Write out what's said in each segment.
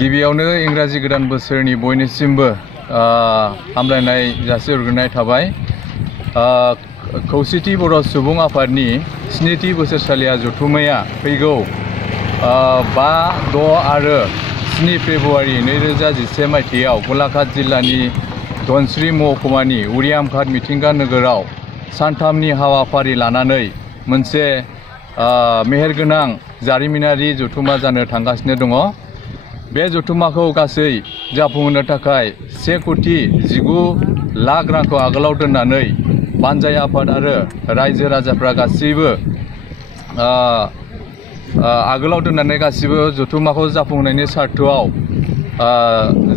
गिबियावनो इंराजि गोदान बोसोरनि बयनिसिमबो हामलायनाय जासिहरग्रोनाय थाबाय। खौसेथि बर' सुबुं आफादनि 7थि बोसोरसालिया जथुम्माया फैगौ 5, 6 आरो 7 फेब्रुवारि 2011 मायथाइयाव गलाघाट जिल्लानि धनस्री महकुमानि उरियामघाट मिथिंगा नोगोराव सानथामनि हाबाफारि लानानै मोनसे मेहेरगोनां जारिमिनारि जथुम्मा जानो थांगासिनो दङ। बे जथुम्माखौ गासै जाफुंहोनो थाखाय 1,19,00,000 रांखौ आगोलाव दोननानै बानजाय आफाद आरो रायजो राजाफ्रा गासैबो आगोलाव दोननानै गासिबो जथुम्माखौ जाफुंहोनायनि सार्थआव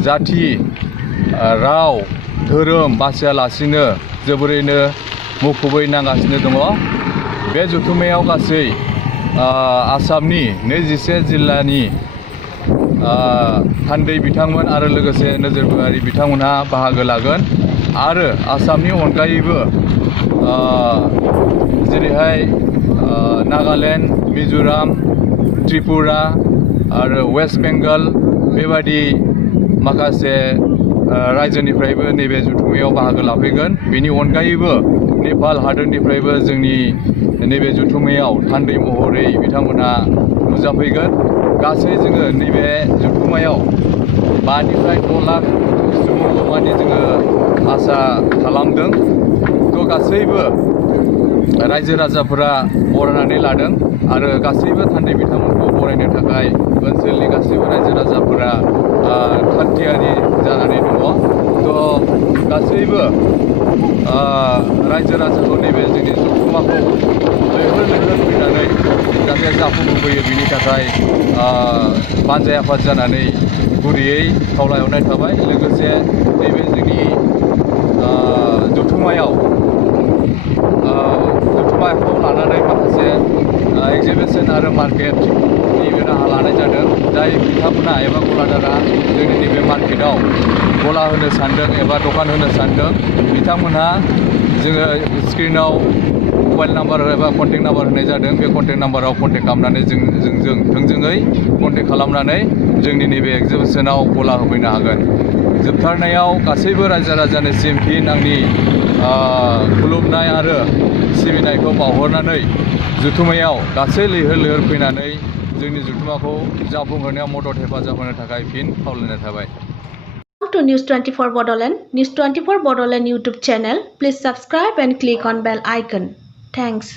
जाथि राव धोरोम बासियालासिनो जोबोरैनो मुखुबै नांगासिनो दङ। बे जथुम्मायाव गासै आसामनि 21 जिल्लानि थान्दै बिथांमोन आरो लोगोसे नोजोरगिरि बिथांमोनहा बाहागो लागोन आरो आसामनि अनगायैबो जेरैहाय नागालेण्ड, मिज'राम, त्रिपुरा आरो वेस्ट बेंगल बेबादि माखासे रायजोनिफ्रायबो नैबे जथुम्मायाव बाहागो लाफैगोन। बेनि अनगायैबो नेपाल हादोरनिफ्रायबो जोंनि नैबे जथुम्मायाव थान्दै महरै बिथांमोनहा नुजाफैगोन। गासै जोङो नैबे जथुम्मायाव 5निफ्राय 6 लाख सुबुं अनजिमानि जोङो आसा खालामदों। थ' गासैबो रायजो राजाफोरा बरायनानै लादों आरो गासैबो थान्दै बिथांमोनखौ बरायनो थाखाय ओनसोलनि गासैबो रायजो राजाफोरा थागथियारि जानानै दङ। थ' गासैबो रायजो राजाखौ नैबे जोंनि जथुम्माखौ लैहोर लैहोर फैनानै जाहाथे जाफुंहोफैयो बिनि थाखाय बानजाय आफाद जानानै गुरैयै खावलायहरनाय थाबाय। लोगोसे नैबे जोंनि जथुम्माखौ लानानै माखासे एक्जिबिसन आरो मार्केटनि राहा लानाय जादों। जाय बिथांमोना एबा गलादारा जोंनि नैबे मार्केटआव गला होनो सानदों एबा दखान होनो सानदों बिथांमोनहा जोङो स्क्रिनाव मबाइल नाम्बार एबा कन्टेक्ट नाम्बार होनाय जादों। बे कन्टेक्ट नाम्बाराव कन्टेक्ट खालामनानै जोंजों थोंजोङै कन्टेक्ट खालामनानै जोंनि नैबे एक्जिबिसनाव गला होफैनो हागोन। जोबथारनायाव गासैबो रायजो राजानिसिम फिन आंनि खुलुमनाय आरो सिबिनायखौ बावहरनानै जथुम्मायाव गासै लैहोर लैहोर फैनानै जोंनि जथुम्माखौ जाफुंहोनायाव मदद हेफाजाब होनो थाखाय फिन खावलायनाय थाबाय। To News 24 Bodoland, News 24 Bodoland YouTube channel. Please subscribe and click on bell icon. Thanks.